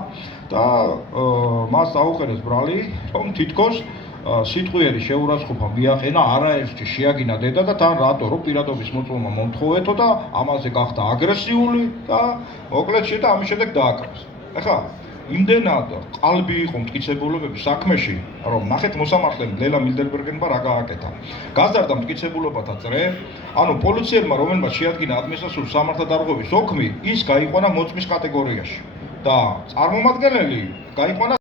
და მას აუყენეს ბრალი, რომ თითქოს სიტყვიერი შეურაცხყოფა მიაყენა, არაერთი შეაგინა დედა და თან რატო, რომ პირადობის მოწმობა მომთხოვეთო და ამაზე გახდა აგრესიული და მოკლედ შედა ამის შემდეგ დააკავეს. ახლა იმდენად ყალბი იყო მტკიცებულებების საქმეში, რომ ნახეთ მოსამართლემ ლელა მილდენბერგენმა რა გააკეთა. გაზარდა მტკიცებულებათა წრე, ანუ პოლიციელმა, რომელმაც შეადგინა ადმინისტრაციული სამართალდარღვევის ოქმი, ის გაიყვანა მოწმის კატეგორიაში. და წარმომადგენელი გაიყვანა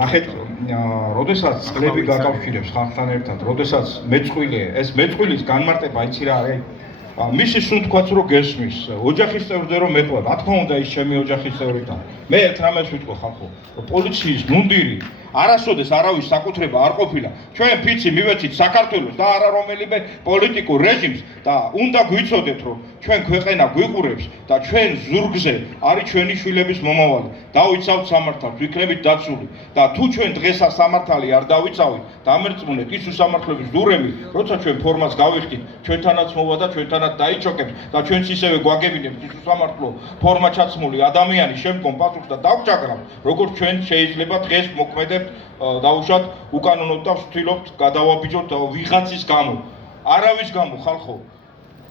ნახეთ, როდესაც წლები გაკავშირებს ხალხთან ერთად, როდესაც ეს მეწყვილის განმარტება იცი რა არის? მისი სუნთქვაც რო გესმის, ოჯახის წევრზე რომ მეტყვა, რა თქმა უნდა ის ჩემი ოჯახის წევრიდან. მე ერთ რამეს ვიტყვი ხალხო, რომ პოლიციის მუნდირი არასოდეს არავის საკუთრება არ ყოფილა. ჩვენ ფიცი მივეცით საქართველოს და არა რომელიმე პოლიტიკურ რეჟიმს და უნდა გვიცოდეთ, რომ ჩვენ ქვეყანა გვიყურებს და ჩვენ ზურგზე არის ჩვენი შვილების მომავალი. დავიცავთ სამართალს, ვიქნებით დაცული და თუ ჩვენ დღესა სამართალი არ დავიცავით, დამერწმუნეთ ის უსამართლობის დურემი, როცა ჩვენ ფორმას გავიხდით, ჩვენთანაც მოვა და ჩვენთანაც დაიჩოკებს და ჩვენც ისევე გვაგებინებთ ის უსამართლო ფორმა ჩაცმული ადამიანი შემდგომ პასუხს და დავჭაგრავთ, როგორც ჩვენ შეიძლება დღეს მოქმედებს დაუშვათ უკანონოდ და ვცდილობთ გადავაბიჯოთ ვიღაცის გამო. არავის გამო ხალხო.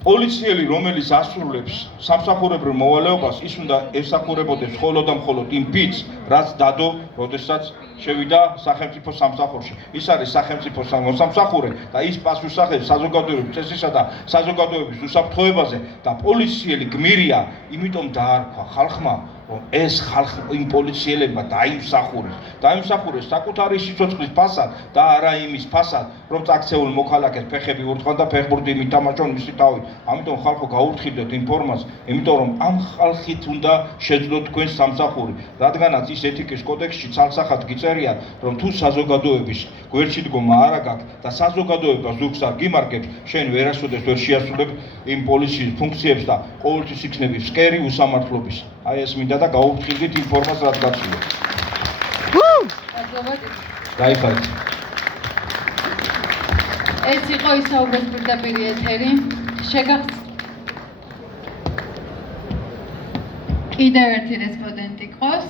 პოლიციელი, რომელიც ასრულებს სამსახურებრივ მოვალეობას, ის უნდა ესახურებოდეს მხოლოდ და მხოლოდ იმ ფიცს, რაც დადო, როდესაც შევიდა სახელმწიფო სამსახურში. ის არის სახელმწიფო მოსამსახურე და ის პასუხისმგებლობს საზოგადოების წესისა და საზოგადოების უსაფრთხოებაზე და პოლიციელი გმირია, იმიტომ დაარქვა ხალხმა, რომ ეს ხალხი იმ პოლიციელებმა დაიმსახურეს საკუთარი სიცოცხლის ფასად და არა იმის ფასად, რომ წაქცეულ მოქალაქეს ფეხები ურტყან და ფეხბურთი მითამაშონ მისი თავით. ამიტომ ხალხო გაურთხილდეთ იმ ფორმას, იმიტომ რომ ამ ხალხით უნდა შეძლოთ თქვენს სამსახური, რადგანაც ის ეთიკის კოდექსში ცალსახად გიწერია, რომ თუ საზოგადოების გვერდში დგომა არა გაქვს და საზოგადოება ზუგს არ გიმარგებს, შენ ვერასოდეს ვერ შეასრულებ იმ პოლიციის ფუნქციებს და ყოველთვის იქნები ფსკერი უსამართლობის. აი ეს მინდა და გაურთხილდით იმ ფორმას, რაც გაცვლა. გაიხარეთ. ეს იყო ისაუბრეთ პირდაპირ ეთერი. კიდევ ერთი რესპონდენტი ყავს.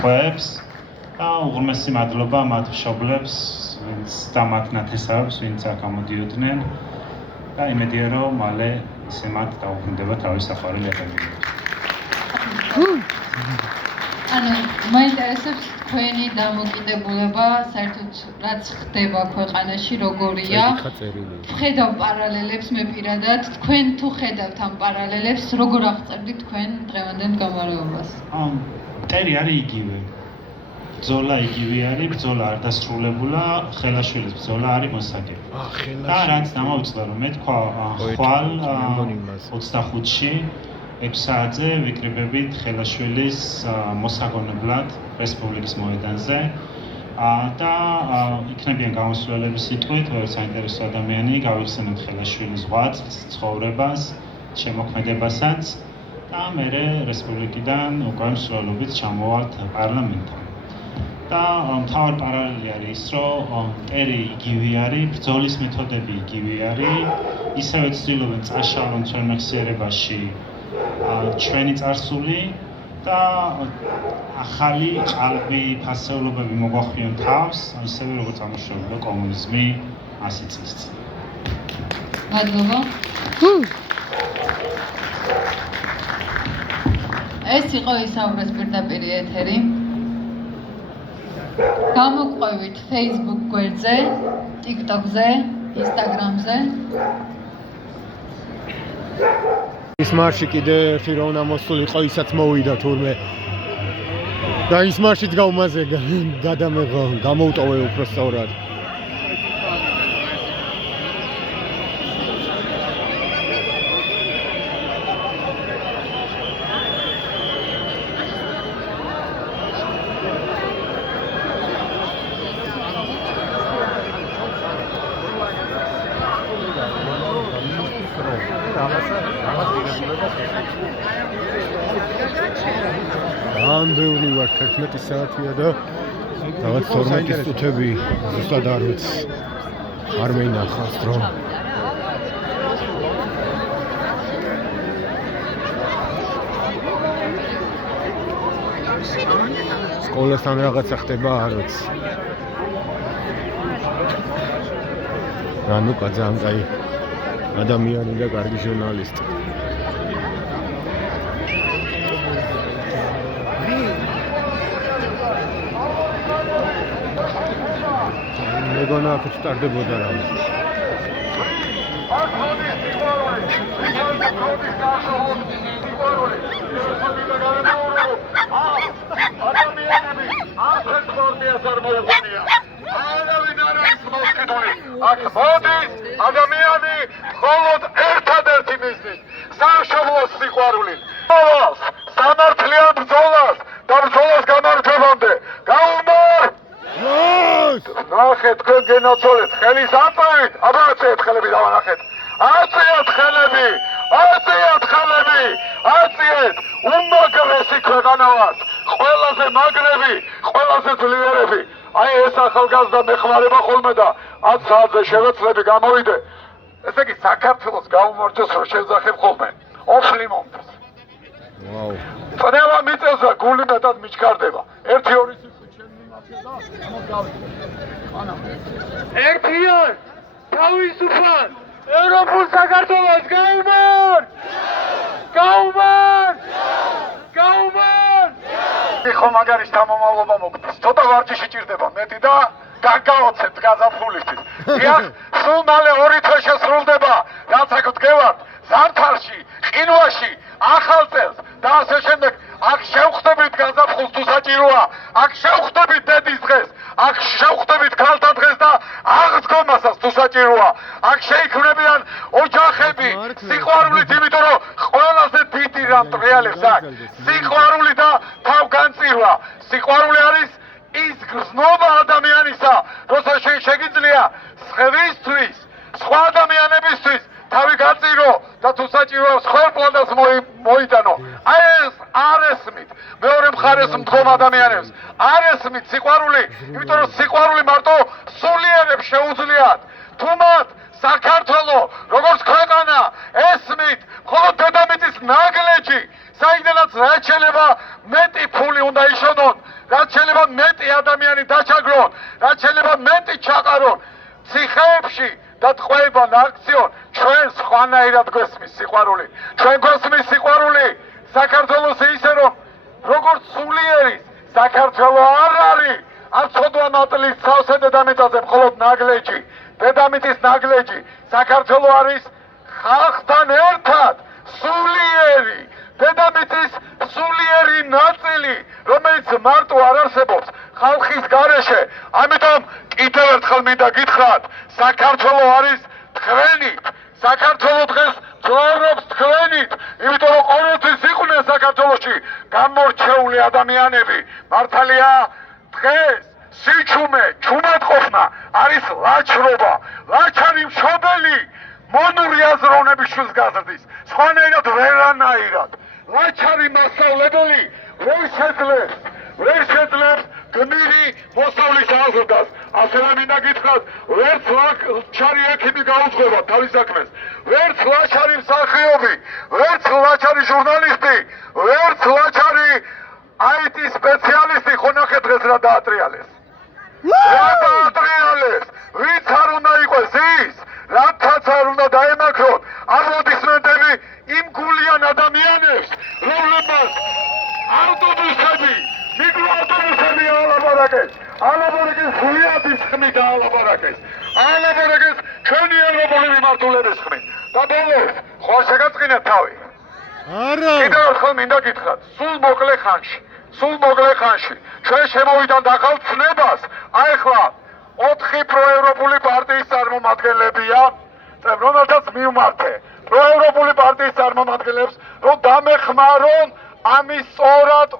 ყვებს და უღრმესი მადლობა მათ მშობლებს, ვინც და მათ ნათესავებს, ვინც აქ გამოდიოდნენ და იმედია, რომ მალე ისე მათ დაუბრუნდება თავის საყვარელი ადამიანი. ანუ მაინტერესებს თქვენი დამოკიდებულება, საერთოდ რაც ხდება ქვეყანაში, როგორია. ხედავ პარალელებს მე პირადად, თქვენ თუ ხედავთ ამ პარალელებს, როგორ აღწერდით თქვენ დღევანდელ მდგომარეობას? მტერი არის იგივე. ბრძოლა იგივე არის, ბრძოლა არ დასრულებულა, ხელაშვილის ბრძოლა არის მოსაგები. და რაც დამოვიწყდა, რომ მე თქვა ხვალ 25-ში 6 საათზე ვიკრიბებით ხელაშვილის მოსაგონებლად რესპუბლიკის მოედანზე და იქნებიან გამოსვლელების სიტყვით, როგორც საინტერესო ადამიანი, გავიხსენებთ ხელაშვილის ღვაწლს, ცხოვრებას, შემოქმედებასაც და მერე რესპუბლიკიდან უკვე მსვლელობით ჩამოვალთ პარლამენტთან. და მთავარი პარალელი არის ის, რომ მტერი იგივე არის, ბრძოლის მეთოდები იგივე არის, ისევე ცდილობენ წაშალონ ჩვენ მეხსიერებაში ჩვენი წარსული და ახალი ყალბი ფასეულობები მოგვახვიონ თავს, ისევე როგორც ამუშავებდა კომუნიზმი 100 წლის წინ. მადლობა. ეს იყო ისაუბროს პირდაპირ ეთერი. გამოყვებით Facebook გვერდზე, TikTok-ზე, Instagram-ზე. ის მარში კიდე ერთი რო უნდა მოსულიყო, ისაც მოვიდა თურმე. და ის მარშიც გაუმაზე გადამეღო, გამოუტოვე უფრო სწორად. ან ბევრი ვარ 11 საათია და რაღაც 12 წუთები ზუსტად არ ვიცი. არ მეინახავს დრო. სკოლასთან რაღაცა ხდება არ ვიცი. რანუკა ძალიან კაი ადამიანი და კარგი ჟურნალისტი. მეგონა აქ სტარდებოდა რამე. აქ მოდის ადამიანი მხოლოდ ერთადერთი მიზნით სამშობლოს სიყვარული. სამართლიან ბრძოლას და ბრძოლას გამარჯვებამდე გაუმარ! ნახეთ, თქვენ გენაცვალეთ, ხელის აწევით, აბა აწევით ხელები დავანახეთ. აწევით ხელები, აწევით ხელები, აწევით, უმაგრესი ქვეყანა ვართ, ყველაზე მაგრები, ყველაზე ძლიერები. აი ეს ახალგაზრდა მეხმარება ხოლმე და 10 საათზე შევეცლები გამოვიდე. ესე იგი საქართველოს გაუმარჯოს რომ შევძახებ ხოლმე. ოფლიმონტს. ვაუ. წნევა მიწევსა გული მეტად მიჩქარდება. 1-2 ერთიან თავისუფალ ევროპულ საქართველოს გაუმარ! გაუმარ! გაუმარ! ხო მაგარის თამამავლობა მოგდის. ცოტა ვარჯიში ჭირდება მეტი და გაგაოცებთ გაზაფხულისთვის. დიახ, სულ მალე 2 თვე შესრულდება, რაც აქ დგევართ ზამთარში, ყინვაში, ახალ წელს და ასე შემდეგ. აქ შევხვდებით გაზაფხულს თუ საჭიროა, აქ შევხვდებით დედის დღეს, აქ შევხვდებით ქალთა დღეს და აღდგომასაც თუ საჭიროა. აქ შეიქმნებიან ოჯახები სიყვარულით, იმიტომ რომ ყველაზე დიდი რამ ტრიალებს აქ სიყვარული და თავგანწირვა. სიყვარული არის ის გრძნობა ადამიანისა, როცა შეგიძლია სხვისთვის, სხვა ადამიანებისთვის თავი გაწირო და თუ საჭიროა სხვერპლადას მოიტანო. აი ეს არ ესმით მეორე მხარეს მდგომ ადამიანებს. არ ესმით სიყვარული, იმიტომ რომ სიყვარული მარტო სულიერებს შეუძლიათ. თუ მათ საქართველო როგორც ქვეყანა ესმით მხოლოდ დედამიწის ნაგლეჯი, საიდანაც რაც შეიძლება მეტი ფული უნდა იშონონ, რაც შეიძლება მეტი ადამიანი დაჩაგრონ, რაც შეიძლება მეტი ჩაყარონ ციხეებში და ტყვეებან აქციონ, ჩვენ სხვანაირად გვესმის სიყვარული. ჩვენ გვესმის სიყვარული საქართველოს ისე რომ როგორც სულიერის საქართველო არ არის არც ხოდვა მატლის ცავსე დედამიწაზე მხოლოდ ნაგლეჯი, დედამიწის ნაგლეჯი. საქართველო არის ხალხთან ერთად სულიერი, დედამიწის სულიერი ნაწილი, რომელიც მარტო არ არსებობს ხალხის გარეშე. ამიტომ კიდევ ერთხელ მინდა გითხრათ, საქართველო არის თქვენით, საქართველო დღეს ცხოვრობს თქვენით, იმიტომ რომ ყოველთვის იყვნენ საქართველოში გამორჩეული ადამიანები. მართალია დღეს სიჩუმე, ჩუმადყოფნა არის ლაჩრობა, ლაჩარი მშობელი მონური აზროვნების შვილს გაზრდის, სხვანაირად ვერანაირად. ლაჩარი მასწავლებელი ვერ შეძლებს გმირი მოსავლის აზრდას. ასევე მინდა გითხრათ, ვერც ლაჩარი ექიმი გაუძღვება თავის საქმეს, ვერც ლაჩარი მსახიობი, ვერც ლაჩარი ჟურნალისტი, ვერც ლაჩარი IT სპეციალისტი. ხონახე დღეს რა დაატრიალეს? რა დაატრიალეს? ვიც არ უნდა იყოს ის, რათა რაც არ უნდა დაემაქროთ აპლოდისმენტები იმ გულიან ადამიანებს, რომლებმაც ავტობუსები, მიკროავტობუსები ალაპარაკეს, ალაპარაკეს ზვიადის ხმით ალაპარაკეს, ალაპარაკეს ჩვენი ევროპული მიმართულების ხმით. და ბოლოს, ხო შეგაწყინეთ თავი. არა. კიდევ ერთხელ მინდა გითხრათ, სულ მოკლე ხანში ჩვენ შემოვიდან ახალ ცნებას, აი ახლა 4 პროევროპული პარტიის წარმომადგენლებია, რომელთაც მივმართე პროევროპული პარტიის წარმომადგენლებს, რომ დამეხმარონ ამის სწორად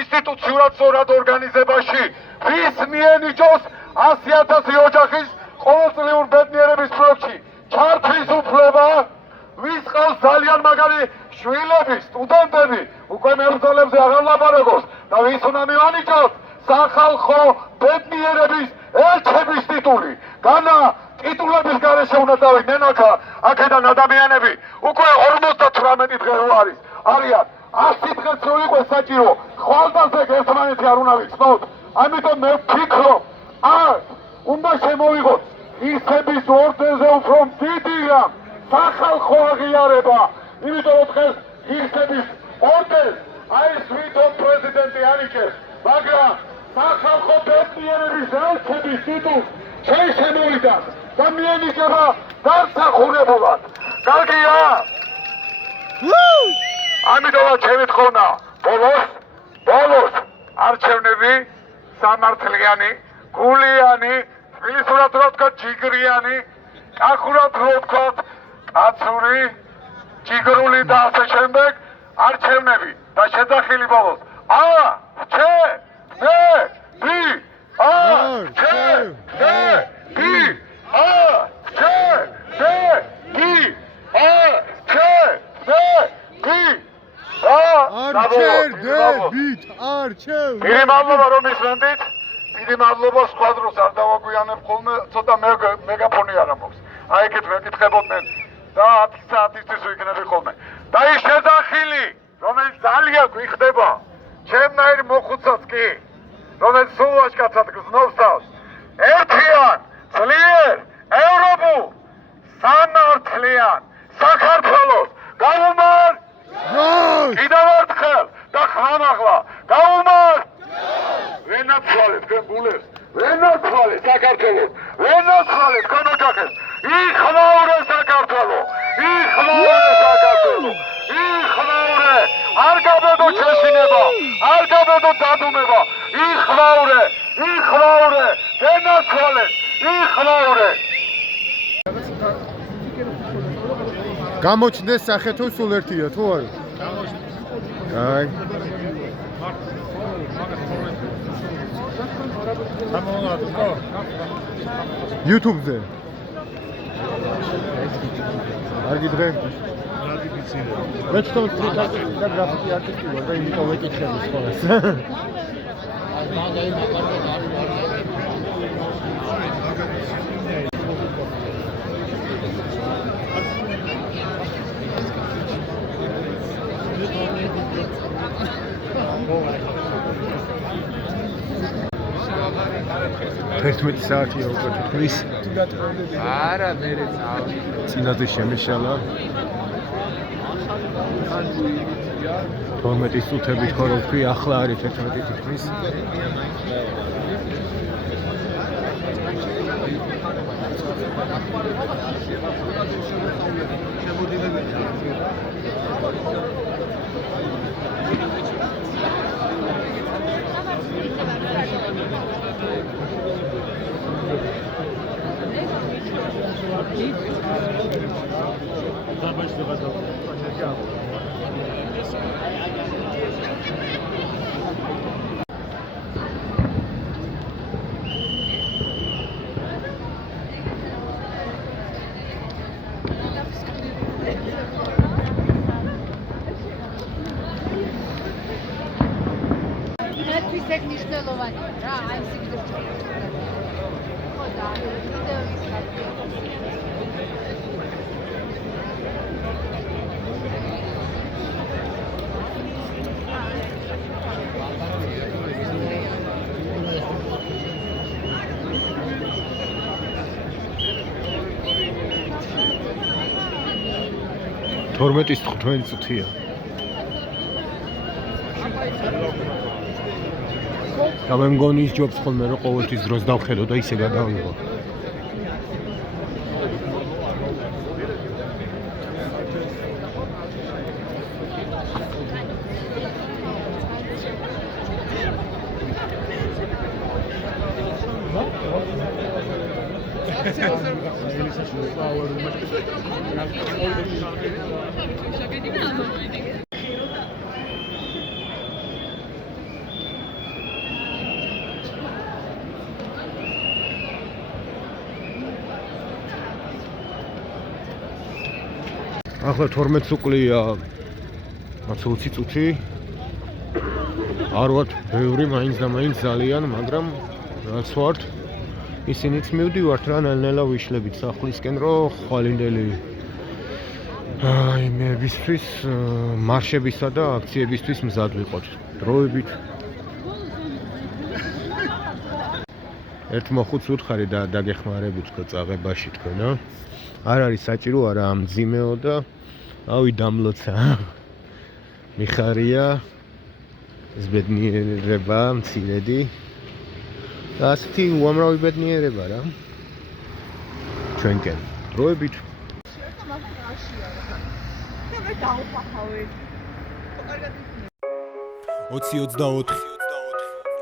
ინსტიტუციურად სწორად ორგანიზებაში, ვის მიენიჭოს 100,000 ოჯახის ყოველწლიურ ბედნიერების პროექტში ჩართვის უფლება, ვის ყავს ძალიან მაგარი შვილები, სტუდენტები, უკვე მებრძოლებზე აღარ ლაპარაკობს და ვის უნდა მივანიჭოს სახალხო ბედნიერების ელჩების ტიტული. განა ტიტულების გარეშე უნდა წავიდნენ აქედან ადამიანები, უკვე 58 დღე რო არიან. 100 დღეც რო იყოს საჭირო, ხვალდაზე ერთმანეთი არ უნდა ვიცნოთ. ამიტომ მე ვფიქრობ, უნდა შემოვიღოთ ღირსების ორდენზე უფრო დიდი რამ სახალხო აღიარება, იმიტომ რომ დღეს ღირსების ორდენს ეს თვითონ პრეზიდენტი ანიჭებს, მაგრამ სახალხო ბედნიერების ელჩების ტიტულს ჩვენ შემოვიდა და მიენიჭება დამსახურებულად. კარგია? ამიტომაც ჩემი თხოვნა, ბოლოს არჩევნები სამართლიანი, გულიანი, თბილისურად რო ვთქვა ჯიგრიანი, კახურად რო ვთქვა კაცური, ჯიგრული და ასე შემდეგ არჩევნები და შეძახილი ბოლოს. დიდი მადლობა რომ ისმენდით, დიდი მადლობა სხვა დროს არ დავაგვიანებ ხოლმე, ცოტა მეგაფონი არ ამოქვს. აი ეგეთ მეკითხებოდნენ და 10 საათისთვის ვიქნები ხოლმე. და ის შეძახილი, რომელიც ძალიან გვიხდება, ჩემნაირ მოხუცას კი, რომელიც სულ ვაჟკაცად გზნობს თავს, ერთიან, ძლიერ, ევროპულ, სამართლიან საქართველოს გაუმართ! კიდევ ერთხელ და ხმამაღლა გაუმართ! ვერ ნაცვალეთ თქვენ გულებს, ვერ ნაცვალეთ საქართველოს, ვერ ნაცვალეთ თქვენ ოჯახებს, იხმაურე საქართველო, იხმაურე, არ გაბედო ჩეშინება, არ გაბედო დადუმება, იხმაურე, ვერ ნაცვალეთ, იხმაურე. გამოჩნდეს სახე თუ სულ ერთია თუ არა? აი. YouTube-ზე. არ გიდრე? მე თვითონ სტრიქაკი და გრაფიკი არტისტი ვარ და იმიტომ ვეკითხები სკოლას. Ერთმეტი საათია უკვე თითქმის. არა, მერე წავი. წინაზე შემეშალა. 12 წუთები თქო რომ თქვი, ახლა არის 11 თითქმის. 12-ის 15 წუთია. და მე მგონი ის ჯობს ხოლმე რომ ყოველთვის დროს დავხედო და ისე გადავიღო. ახლა 12 უკლია 20 წუთი არ ვარ ბევრი მაინც და მაინც ძალიან, მაგრამ რაც ვარ ისინიც მივდივართ რა ნელ-ნელა ვიშლებით სახლისკენ რომ ხვალინდელი იმებისთვის მარშებისა და აქციებისთვის მზად ვიყოთ დროებით. ერთ მოხუც უთხარი და დაგეხმარებით თქო წაღებაში თქონა. არ არის საჭირო არა ამძიმეო და ავი დამლოცა. მიხარია ეს ბედნიერება მცირედი. და ასეთი უამრავი ბედნიერება რა. ჩვენკენ დროებით. მე დავფახავე. 20-24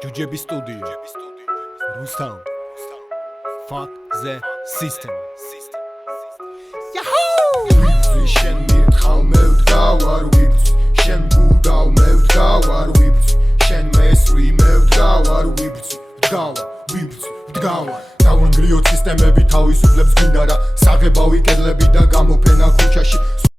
ჯუჯების სტუდიო. Rustam. Fuck the system. Yahoo! Შენ მირთხავ მე ვდგავარ ვიბძ. შენ გუდავ მე ვდგავარ ვიბძ. შენ მესვრი მე ვდგავარ ვიბძ. ვდგავარ. დავანგრიოთ სისტემები თავისუფლებს გვინდა რა. საღებავი კედლები და გამოფენა ქუჩაში.